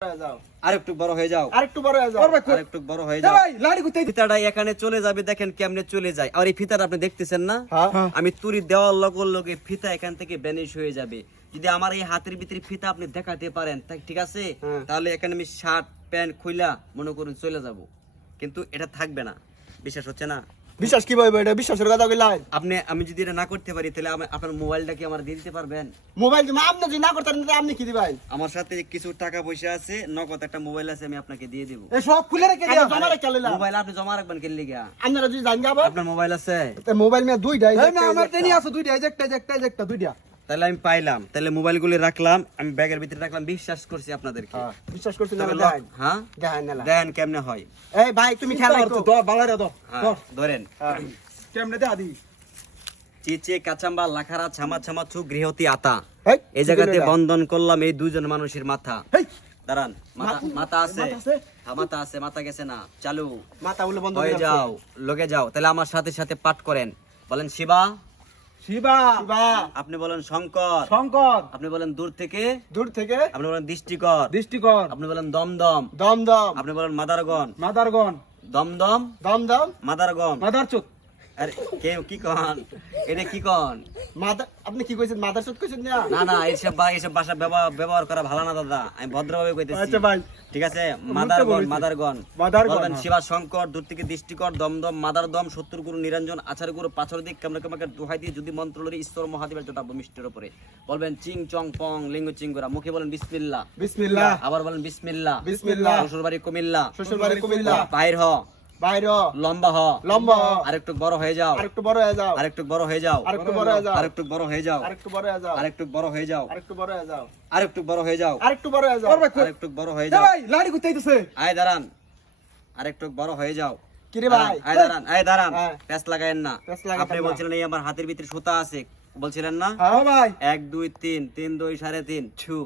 আরেকটু বড় হয়ে যাও, আরেকটু বড় হয়ে যাও, আরেকটু বড় হয়ে যাও। ভাই লাড়ি কোথায়? ফিতাটা এখানে চলে যাবে, দেখেন কেমনে চলে যায়। আর এই ফিতাটা আপনি দেখতেছেন না, হ্যাঁ। আমি তুরি দেওয়ার লগে ফিতা এখান থেকে ভ্যানিশ হয়ে যাবে। যদি আমার এই হাতের ভিতরে ফিতা আপনি দেখাতে পারেন ঠিক আছে, তাহলে এখানে আমি শার্ট প্যান্ট খুইলা মনে করুন চলে যাব, কিন্তু এটা থাকবে না। বিশ্বাস হচ্ছে না? বিশ্বাস কি ভাই, এটা বিশ্বাসের কথা কইলাই? আমি যদি এটা না করতে পারি তাহলে আপনার মোবাইলটা কি আমার দিয়ে দিতে পারবেন? মোবাইল তুমি আপনি যদি না করতেন তাহলে আপনি কি দিবেন? আমার সাথে কিছু টাকা পয়সা আছে, নগদ একটা মোবাইল আছে, আমি আপনাকে দিয়ে দেব। এই সব খুলে রেখে দিও, জমা রেখে লইলা। মোবাইল আপনি জমা রাখবেন কেন লিগা? আপনারা যদি জান যাবো আপনার মোবাইল আছে? তে মোবাইল মে দুইটাই না আমার তেনি আছে দুইটা, একটা দুইটা। তাহলে আমি পাইলাম, তাহলে মোবাইলগুলি রাখলাম, আমি ব্যাগের ভিতরে রাখলাম, বিশ্বাস করছি আপনাদেরকে। বিশ্বাস করতে না তবে দেন। হ্যাঁ দেন না। দেন কেমনে হয়। এই ভাই তুমি খেলা করো তো বালারে দাও। হ্যাঁ, ধরেন। কেমনে দে আদি? চিচে কাচাম্বা লাখারা ছামা ছামা ছু গৃহতি আতা। এই এই জায়গাতে বন্ধন করলাম এই দুজন মানুষের মাথা। এই দাঁড়ান, মাথা আছে? মাথা আছে? হ্যাঁ মাথা আছে, মাথা গেছে না। চালু মাথা বলে বন্ধ হয়ে করে যাও, লগে যাও। তাহলে আমার সাথে সাথে পাঠ করেন। বলেন শিবা, শিবা, শিবা, আপনি বলেন শঙ্কর, শঙ্কর, আপনি বলেন দূর থেকে, দূর থেকে আপনি বলেন দৃষ্টিকর, দৃষ্টিকর, আপনি বলেন দমদম, দমদম, আপনি বলেন মাদারগণ, মাদারগণ, দমদম দমদম, মাদারগণ। মাদারচোদ। আরে কে কি কন? এটা কি কন? মাথা আপনি কি কইছেন? মাথার সুদ কইছেন না? না না, এইসব ভাষা ব্যবহার করা ভালো না দাদা, আমি ভদ্রভাবে কইতেছি। আচ্ছা ভাই, ঠিক আছে, মাদারগণ, মাদারগণ, মাদারগণ, বলবেন শিবা শঙ্কর, দূর থেকে দৃষ্টিকর, দমদম মাদারদম, সত্তর গুরু নিরঞ্জন, আচার গুরু পাছর দিক কেমন কেমন দোহাই দিয়ে যদি মন্ত্র লড়ি ঈশ্বর মহাদেবের জটা ভূমিষ্ঠের উপরে বলবেন চিং চং পং লিঙ্গ চিঙ্গুরা, মুখে বলেন বিসমিল্লাহ, বিসমিল্লাহ, আবার বলেন বিসমিল্লাহ, বিসমিল্লাহ, শ্বশুর বাড়ি কুমিল্লা, শ্বশুর বাড়ি কুমিল্লা, বাইর হ, বাইরে লম্বা হ, লম্বা, আরেকটু বড় হয়ে যাও, আরেকটু বড় হয়ে যাও, আরেকটু বড় হয়ে যাও, আরেকটু বড় হয়ে যাও, আরেকটু বড় হয়ে যাও, আরেকটু বড় হয়ে যাও, আরেকটু বড় হয়ে যাও, আরেকটু বড় হয়ে যাও, আরেকটু বড় হয়ে যাও, আরেকটু বড় হয়ে যাও, আরেকটু বড় হয়ে যাও। ভাই লাড়ি কোথায় দিছে? আয় দাঁড়ান, আরেকটু বড় হয়ে যাও। কি রে ভাই? আয় দাঁড়ান, আয় দাঁড়ান, হ্যাঁ। প্যাঁচ লাগায়েন না। প্যাঁচ লাগাতাম আপনি না। বলছিলেন এই আমার হাতের ভিতরে সুতা আছে, বলছিলেন না? হ্যাঁ ভাই, 1 2 3 3 2 3.5 ছু,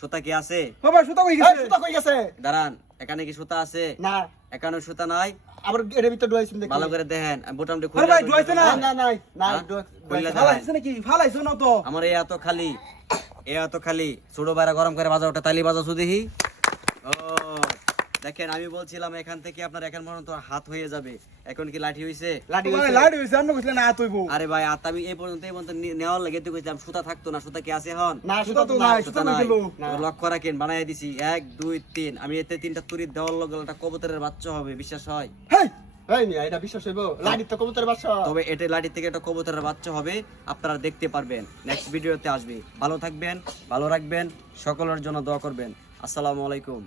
সুতা কি আছে? ও ভাই সুতা কই এই গেছে? সুতা কই গেছে? দাঁড়ান, এখানে কি সুতা আছে? না, এখানে সুতা নাই? আবার এর ভিতর ডুয়াইছেন দেখি। ভালো করে দেখেন, আমি বোতামটা আরে ভাই, ডুয়াইছে না? না না না, হ্যাঁ? কইলা দাও। ফালাইছে নাকি? ফালাইছো না তো? আমার এই এত খালি, এই এত খালি, ছোট বাইরা গরম করে বাজাও, ওটা তালি বাজাও শুধুহি। ও দেখেন, আমি বলছিলাম এখান থেকে আপনার এখন পর্যন্ত হাত হয়ে যাবে, এখন কি লাঠি হইছে? লাঠি ভাই হইছে। লাড়ি হইছে, আমরা কইছিলেন না তইবো। আরে ভাই আমি এই পর্যন্ত নেওয়ার লাগে তো কইছিলাম সুতা থাকতো না, সুতা কি আছে এখন? না সুতা সুতা তো তো নাই, নাই। সুতা সুতা কই নাই। গেল? না। তো লক্ষ্য রাখেন, বানাই দিছি 1 2 3, আমি এতে 3টা তুরি দেওয়ার লগে একটা কবুতরের বাচ্চা হবে, বিশ্বাস হয়? হেই এই নি এটা বিশ্বাস হইবো? লাঠি তো কবুতরের বাসা। তবে এটা লাঠি থেকে একটা কবুতরের বাচ্চা হবে, আপনারা দেখতে পারবেন, নেক্সট ভিডিওতে আসবে। ভালো থাকবেন, ভালো রাখবেন, সকলের জন্য দোয়া করবেন। আসসালামু আলাইকুম।